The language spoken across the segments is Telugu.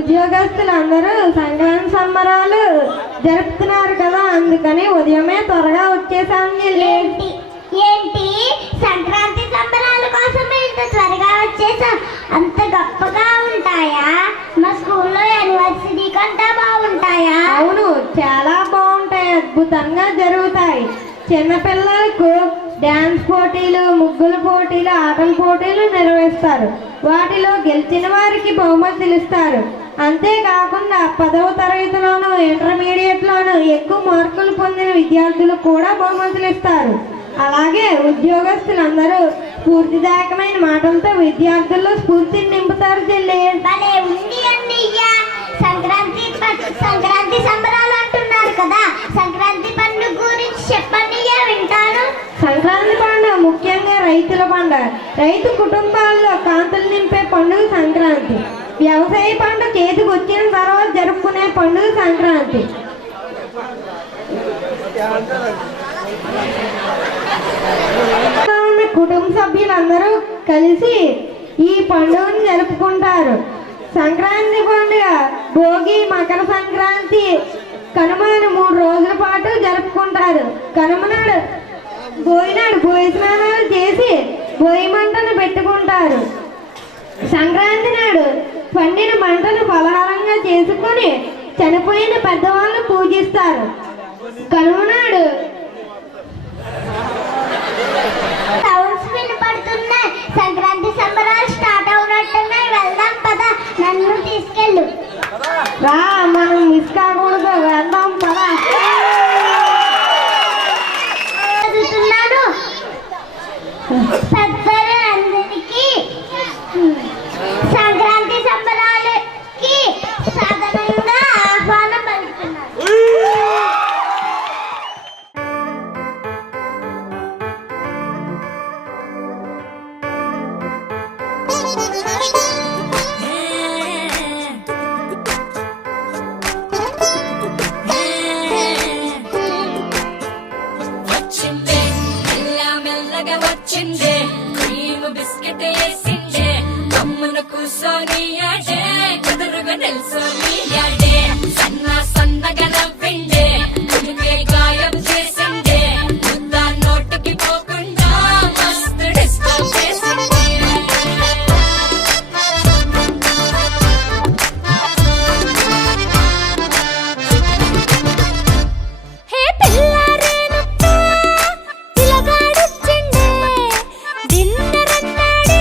ఉద్యోగస్తులందరూ సంక్రాంతి సంబరాలు జరుపుతున్నారు కదా, అందుకని ఉదయమే త్వరగా వచ్చేసాను. ఏంటి ఏంటి సంక్రాంతి సంబరాల కోసం ఇంత త్వరగా వచ్చేసా? అంత గొప్పగా ఉంటాయా? మా స్కూల్లో యానివర్సరీ కంటే బాగుంటాయా? అవును, చాలా బాగుంటాయి, అద్భుతంగా జరుగుతాయి. చిన్నపిల్లలకు డ్యాన్స్ పోటీలు, ముగ్గుల పోటీలు, ఆటల పోటీలు నిర్వహిస్తారు. వాటిలో గెలిచిన వారికి బహుమతులు ఇస్తారు. అంతేకాకుండా 10వ తరగతిలోనూ ఇంటర్మీడియట్లోనూ ఎక్కువ మార్కులు పొందిన విద్యార్థులకు కూడా బహుమతులు ఇస్తారు. అలాగే ఉద్యోగస్తులందరూ స్ఫూర్తిదాయకమైన మాటలతో విద్యార్థుల్లో స్ఫూర్తిని నింపుతారు. భలే ఉంది అన్నయ్య. సంక్రాంతి సంబరాలు అంటున్నారు కదా, సంక్రాంతి పండుగ గురించి చెప్పన్నయ్య, వింటాను. సంక్రాంతి పండుగ ముఖ్యంగా రైతుల పండుగ. రైతు కుటుంబాల్లో కాంతులు నింపే పండుగ సంక్రాంతి. వ్యవసాయ పంట చేతికి వచ్చిన తర్వాత జరుపుకునే పండుగ సంక్రాంతి. కుటుంబ సభ్యులందరూ కలిసి ఈ పండుగను జరుపుకుంటారు. సంక్రాంతి పండుగ భోగి, మకర సంక్రాంతి, కనుమను 3 రోజుల పాటు జరుపుకుంటారు. కనుమనాడు భోగి స్నానాలు చేసి భోగి మంటను పెట్టుకుంటారు. సంక్రాంతి నాడు పండిన మంటను పలహారంగా చేసుకుని చనిపోయిన పెద్దవాళ్ళను పూజిస్తారు. కనుమనాడు వినపడుతున్నాయి. సంక్రాంతి సంబరాలు స్టార్ట్ అవునట్టున్నాయి. వెళ్దాం పద, నన్ను తీసుకెళ్ళు. రా, మనం మిస్ కాకూడదు, వెళ్దాం పద. చదువుతున్నాను. పెద్దలందరికీ సంక్రాంతి సంబరాలకి సాధారణంగా ఆహ్వానం పలుకుతున్నారు. వచ్చిందే క్రీమ్ బిస్కెట్ వేసిందే, అమ్మన కూసోని ఆడే కుదురుగా నిల్సోని ఆడే, సన్నగా నవ్విండే, కుడికే గాయం చేసిందే, ముద్ద నోటికి పోకుండా మస్తు డిస్కో చేసిందే. హే పిల్లారేనప్ప పిల్లగాడొచ్చిండే, డిన్నర్ అన్నాడే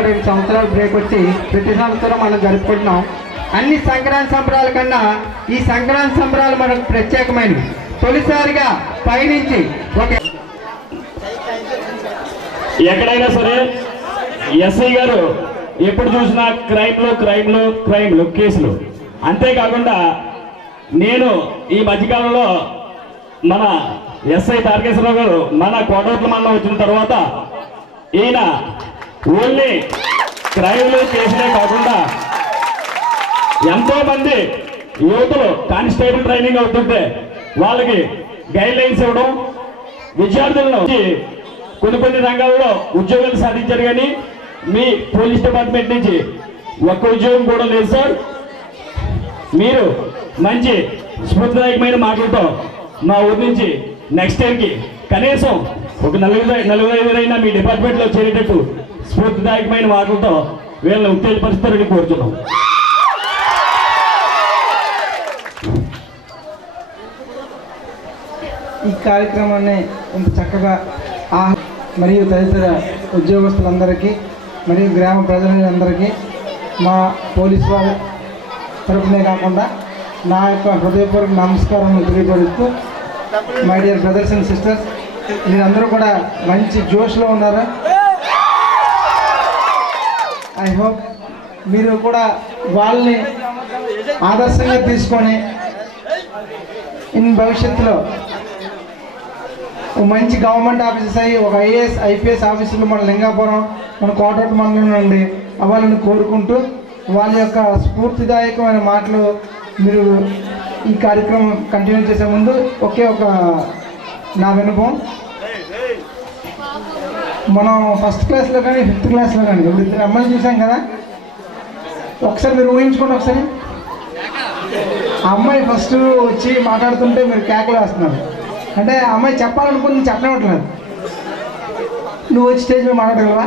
మధ్యలో 2 సంవత్సరాలు బ్రేక్ వచ్చి ప్రతి సంవత్సరం మనం జరుపుకుంటున్నాం. అన్ని సంక్రాంతి సంబరాల కన్నా ఈ సంక్రాంతి సంబరాలు మనకు ప్రత్యేకమైనవి. తొలిసారిగా పైనుంచి ఒక ఎక్కడైనా సరే ఎస్ఐ గారు ఎప్పుడు చూసినా క్రైమ్లు కేసులు. అంతేకాకుండా నేను ఈ మధ్యకాలంలో మన ఎస్ఐ తారకేశ్వరరావు గారు మన కోటవట్ల మండలం వచ్చిన తర్వాత ఈయన ఓన్లీ క్రైమ్లు కేసులే కాకుండా ఎంతో మంది యువతులు కానిస్టేబుల్ ట్రైనింగ్ అవుతుంటే వాళ్ళకి గైడ్ లైన్స్ ఇవ్వడం, విద్యార్థులను కొన్ని రంగాల్లో ఉద్యోగాలు సాధించారు. కానీ మీ పోలీస్ డిపార్ట్మెంట్ నుంచి ఒక్క ఉద్యోగం కూడా లేదు సార్. మీరు మంచి స్ఫూర్తిదాయకమైన మాటలతో మా ఊరి నుంచి నెక్స్ట్ ఇయర్కి కనీసం ఒక 4-5 మీ డిపార్ట్మెంట్లో చేరేటట్టు స్ఫూర్తిదాయకమైన మాటలతో వీళ్ళని ఉత్తేజపరుస్తారని కోరుతున్నాం. ఈ కార్యక్రమాన్ని ఇంత చక్కగా మరియు తదితర ఉద్యోగస్తులందరికీ మరియు గ్రామ ప్రజలందరికీ మా పోలీసు వారి తరపునే కాకుండా నా యొక్క హృదయపూర్వక నమస్కారం తెలియపరుస్తూ, my dear brothers and sisters, మీరందరూ కూడా మంచి జోష్లో ఉన్నారు. ఐ హోప్ మీరు కూడా వాళ్ళని ఆదర్శంగా తీసుకొని భవిష్యత్తులో మంచి గవర్నమెంట్ ఆఫీసర్స్ అయ్యి ఒక ఐఏఎస్ ఐపీఎస్ ఆఫీసర్లు మన లింగాపురం మన కోటవట్ల మండలం నుండి అవ్వాలని కోరుకుంటూ, వాళ్ళ యొక్క స్ఫూర్తిదాయకమైన మాటలు మీరు ఈ కార్యక్రమం కంటిన్యూ చేసే ముందు ఒకే ఒక నా విన్నపం, మనం ఫస్ట్ క్లాస్లో కానీ 5th క్లాస్లో కానీ ఇప్పుడు 2 అమ్మాయిలు చూసాం కదా, ఒకసారి మీరు ఊహించుకోండి. ఒకసారి ఆ అమ్మాయి ఫస్ట్ వచ్చి మాట్లాడుతుంటే మీరు కేకలు వేస్తున్నారు అంటే ఆ అమ్మాయి చెప్పాలనుకుంది చెప్పనివ్వట్లేదు. నువ్వు వచ్చి స్టేజ్ మీద మాట్లాడగలవా?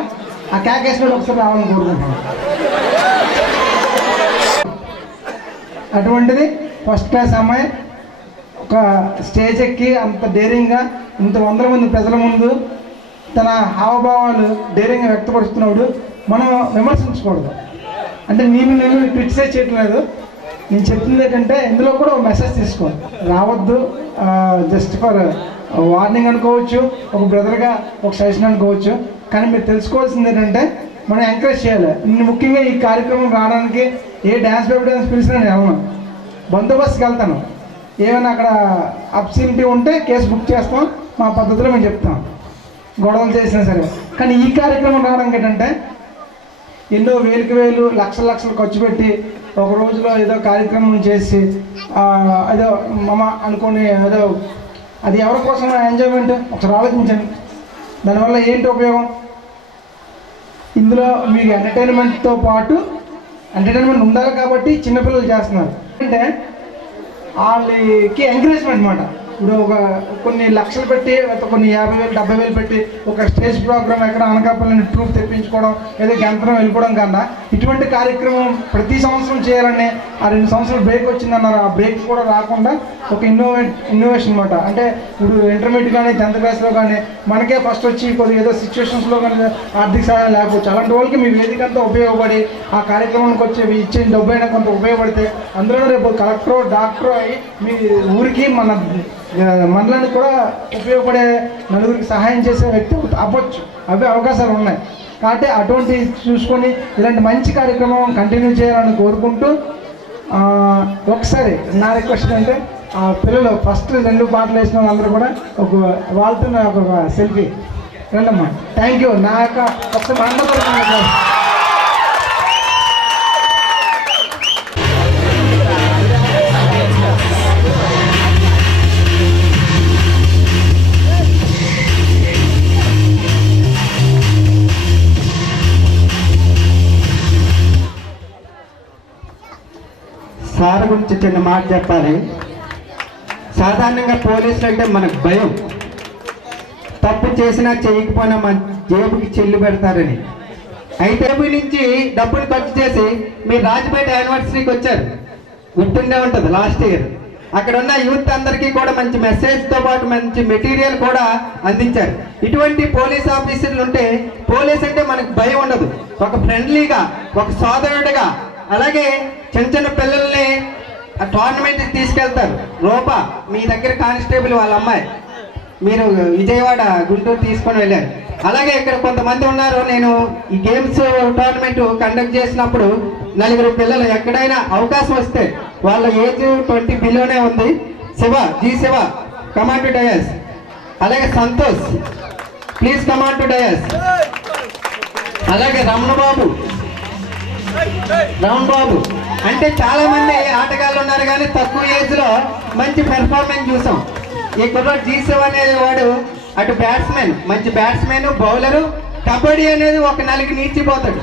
ఆ కేక వేసినట్టు ఒకసారి రావాలని కోరుకుంటున్నాను. అటువంటిది ఫస్ట్ క్లాస్ అమ్మాయి ఒక స్టేజ్ ఎక్కి అంత డేరింగ్గా ఇంత 100 మంది ప్రజల ముందు తన హావభావాలు డేరింగ్గా వ్యక్తపరుస్తున్నాడు. మనం విమర్శించకూడదు. అంటే నేను క్రిటిసైజ్ చేయట్లేదు. నేను చెప్తుంది ఏంటంటే ఇందులో కూడా ఒక మెసేజ్ తీసుకో, రావద్దు, జస్ట్ ఫర్ వార్నింగ్ అనుకోవచ్చు, ఒక బ్రదర్గా ఒక సజెషన్ అనుకోవచ్చు. కానీ మీరు తెలుసుకోవాల్సింది ఏంటంటే మనం ఎంకరేజ్ చేయాలి. నేను ముఖ్యంగా ఈ కార్యక్రమం రావడానికి ఏ డ్యాన్స్ బేబీ డ్యాన్స్ పిలిచినా నేను వెళ్ళను, బందోబస్తుకి వెళ్తాను. ఏమైనా అక్కడ అబ్సినిటీ ఉంటే కేసు బుక్ చేస్తాం, మా పద్ధతిలో మేము చెప్తాం, గొడవలు చేసినా సరే. కానీ ఈ కార్యక్రమం రావడానికి ఏంటంటే ఎన్నో వేలు లక్షలు ఖర్చు పెట్టి ఒక రోజులో ఏదో కార్యక్రమం చేసి ఏదో మమ అనుకుని ఏదో అది ఎవరి కోసం ఎంజాయ్మెంట్ ఒకసారి ఆలోచించండి. దానివల్ల ఏంటి ఉపయోగం? ఇందులో మీకు ఎంటర్టైన్మెంట్తో పాటు ఎంటర్టైన్మెంట్ ఉండాలి కాబట్టి చిన్నపిల్లలు చేస్తున్నారు. అంటే వాళ్ళకి ఎంకరేజ్మెంట్ అన్నమాట. ఇప్పుడు ఒక కొన్ని లక్షలు పెట్టి కొన్ని 50,000 70,000 పెట్టి ఒక స్టేజ్ ప్రోగ్రామ్ ఎక్కడ అనకాపల్లిని ట్రూప్ తెప్పించుకోవడం, ఏదో గంటరం వెళ్ళిపోవడం కన్నా ఇటువంటి కార్యక్రమం ప్రతి సంవత్సరం చేయాలని ఆ 2 సంవత్సరాలు బ్రేక్ వచ్చిందన్నారు. ఆ బ్రేక్ కూడా రాకుండా ఒక ఇన్నోవేషన్ అనమాట. అంటే ఇప్పుడు ఇంటర్మీడియట్ కానీ 10th క్లాస్లో కానీ మనకే ఫస్ట్ వచ్చి కొద్దిగా ఏదో సిచ్యువేషన్స్లో కానీ ఆర్థిక సహాయం లేకపోవచ్చు. అలాంటి వాళ్ళకి మీ వేదిక అంతా ఉపయోగపడి ఆ కార్యక్రమానికి వచ్చి ఇచ్చే డబ్బు అయినా కొంత ఉపయోగపడితే అందులో రేపు కలెక్టరో డాక్టరో అయ్యి మీ ఊరికి మన మండలానికి కూడా ఉపయోగపడే నలుగురికి సహాయం చేసే వ్యక్తి అవ్వచ్చు. అవే అవకాశాలు ఉన్నాయి. కాబట్టి అటువంటి చూసుకొని ఇలాంటి మంచి కార్యక్రమం కంటిన్యూ చేయాలని కోరుకుంటూ, ఒకసారి నా రిక్వెస్ట్ అంటే పిల్లలు ఫస్ట్ 2 పాటలు వేసిన వాళ్ళందరూ కూడా వాళ్ళతో ఒక సెల్ఫీ రండమ్మా. Thank you. నా యొక్క ఒకసారి మండలం సార్ గురించి చిన్న మాట చెప్పాలి. సాధారణంగా పోలీసులు అంటే మనకు భయం, తప్పు చేసినా చేయకపోయినా మన జేబుకి చెల్లి పెడతారని. అయితే నుంచి డబ్బులు ఖర్చు చేసి మీరు రాజపేట యూనివర్సిటీకి వచ్చారు, గుర్తుండే ఉంటుంది. లాస్ట్ ఇయర్ అక్కడ ఉన్న యూత్ అందరికీ కూడా మంచి మెసేజ్తో పాటు మంచి మెటీరియల్ కూడా అందించారు. ఇటువంటి పోలీస్ ఆఫీసర్లు ఉంటే పోలీస్ అంటే మనకు భయం ఉండదు. ఒక ఫ్రెండ్లీగా, ఒక సోదరుడిగా, అలాగే చిన్న చిన్న పిల్లల్ని టోర్నమెంట్కి తీసుకెళ్తారు. రూపా మీ దగ్గర కానిస్టేబుల్ వాళ్ళ అమ్మాయి, మీరు విజయవాడ గుంటూరు తీసుకొని వెళ్ళారు. అలాగే ఇక్కడ కొంతమంది ఉన్నారు. నేను ఈ గేమ్స్ టోర్నమెంట్ కండక్ట్ చేసినప్పుడు 4 పిల్లలు ఎక్కడైనా అవకాశం వస్తే, వాళ్ళ ఏజ్ 20 బిలోనే ఉంది. Shiva command to dais. అలాగే Santosh please command to dais. అలాగే రమణ బాబు అంటే చాలా మంది ఆటగాళ్ళు ఉన్నారు, కానీ తక్కువ ఏజ్ లో మంచి పెర్ఫార్మెన్స్ చూసాం. ఈ కుర్రాడు G7 అనేది వాడు అటు బ్యాట్స్మెన్, మంచి బ్యాట్స్మెన్, బౌలరు. కబడ్డీ అనేది ఒక నెలకి నీచిపోతాడు.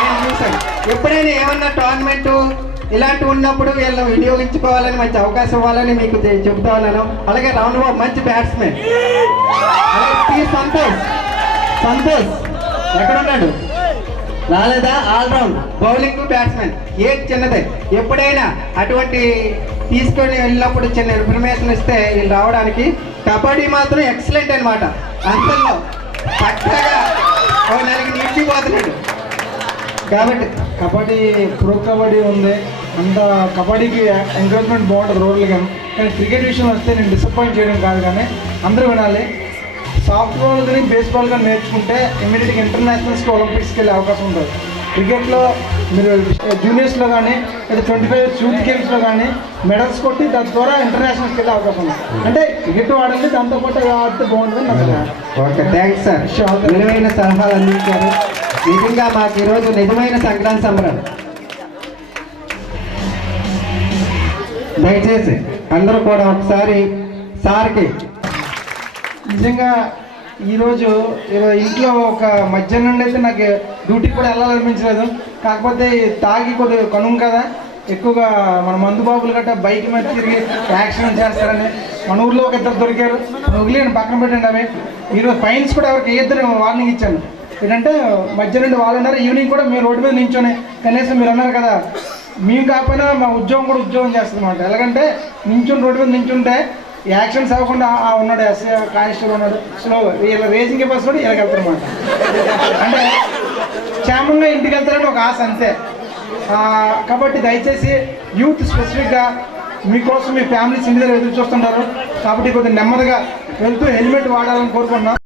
నేను చూసాను. ఎప్పుడైనా ఏమన్నా టోర్నమెంట్ ఇలాంటివి ఉన్నప్పుడు వీళ్ళు వినియోగించుకోవాలని, మంచి అవకాశం ఇవ్వాలని మీకు చెప్తా ఉన్నాను. అలాగే రౌండ్ బాబు మంచి బ్యాట్స్మెన్. అలాగే సంతోష్ ఎక్కడున్నాడు? రాలేదా? All round bowling, batsmen. ఏది చిన్నదే. ఎప్పుడైనా అటువంటి తీసుకొని వెళ్ళినప్పుడు చిన్న ఇన్ఫర్మేషన్ ఇస్తే వీళ్ళు రావడానికి. కబడ్డీ మాత్రం ఎక్సలెంట్ అనమాట. అంతలో చక్కగా ఒక నెలకి నిలిచిపోతున్నాడు. కాబట్టి కబడ్డీ, ప్రో కబడ్డీ ఉంది. అంత కబడ్డీకి ఎంకరేజ్మెంట్ బాగుంటుంది రూరల్ గేమ్. కానీ క్రికెట్ విషయం వస్తే నేను డిసప్పాయింట్ చేయడం కాదు, కానీ అందరూ వినాలి. సాఫ్ట్బాల్ కానీ బేస్బాల్ కానీ నేర్చుకుంటే ఇమీడియట్గా ఇంటర్నేషనల్స్కి, ఒలింపిక్స్కి వెళ్ళే అవకాశం ఉంటుంది. క్రికెట్లో మీరు జూనియర్స్లో కానీ లేదా 25 యూత్ గేమ్స్లో కానీ మెడల్స్ కొట్టి దాని ద్వారా ఇంటర్నేషనల్స్కి వెళ్ళే అవకాశం ఉంది. అంటే క్రికెట్ ఆడండి, దాంతోపాటు ఆడితే బాగుంటుంది నాకు. Okay, thanks sir. విలువైన సలహాలు అందించారు. నిజంగా మాకు ఈరోజు నిజమైన సంక్రాంతి సంబరాలు. దయచేసి అందరూ కూడా ఒకసారి సార్కి నిజంగా ఈరోజు ఇంట్లో ఒక మధ్యాహ్నం నుండి అయితే నాకు డ్యూటీకి కూడా వెళ్ళాలనిపించలేదు. కాకపోతే తాగి కొద్దిగా కనుం కదా, ఎక్కువగా మన మందు బాబులు గట్రా బైక్ మీద తిరిగి యాక్సిడెంట్ చేస్తారని మన ఊర్లో ఒక 2 దొరికారు. వదిలేను, పక్కన పెట్టండి. అవి ఈరోజు ఫైన్స్ కూడా ఎవరికి వేయద్దని వార్నింగ్ ఇచ్చాను. ఏంటంటే మధ్య నుండి వాళ్ళు ఉన్నారు, ఈవినింగ్ కూడా మీరు రోడ్డు మీద నించొని కనీసం మీరు అన్నారు కదా, మేము కాకపోయినా మా ఉద్యోగం కూడా ఉద్యోగం చేస్తుంది అన్నమాట. ఎలాగంటే నించుని రోడ్డు మీద నించుంటే యాక్సిడెంట్స్ అవ్వకుండా ఉన్నాడు ఎస్ఐ కానిస్టేబుల్ ఉన్నాడు, స్లో వీళ్ళ రేసింగ్ బస్ కూడా వీళ్ళకి వెళ్తారు అనమాట. అంటే క్షేమంగా ఇంటికి వెళ్తారని ఒక ఆశ అంతే. కాబట్టి దయచేసి యూత్ స్పెసిఫిక్గా మీకోసం మీ ఫ్యామిలీస్ ఇంటి దగ్గర ఎదురు చూస్తుంటారు. కాబట్టి కొద్దిగా నెమ్మదిగా వెళ్తూ హెల్మెట్ వాడాలని కోరుకుంటున్నాం.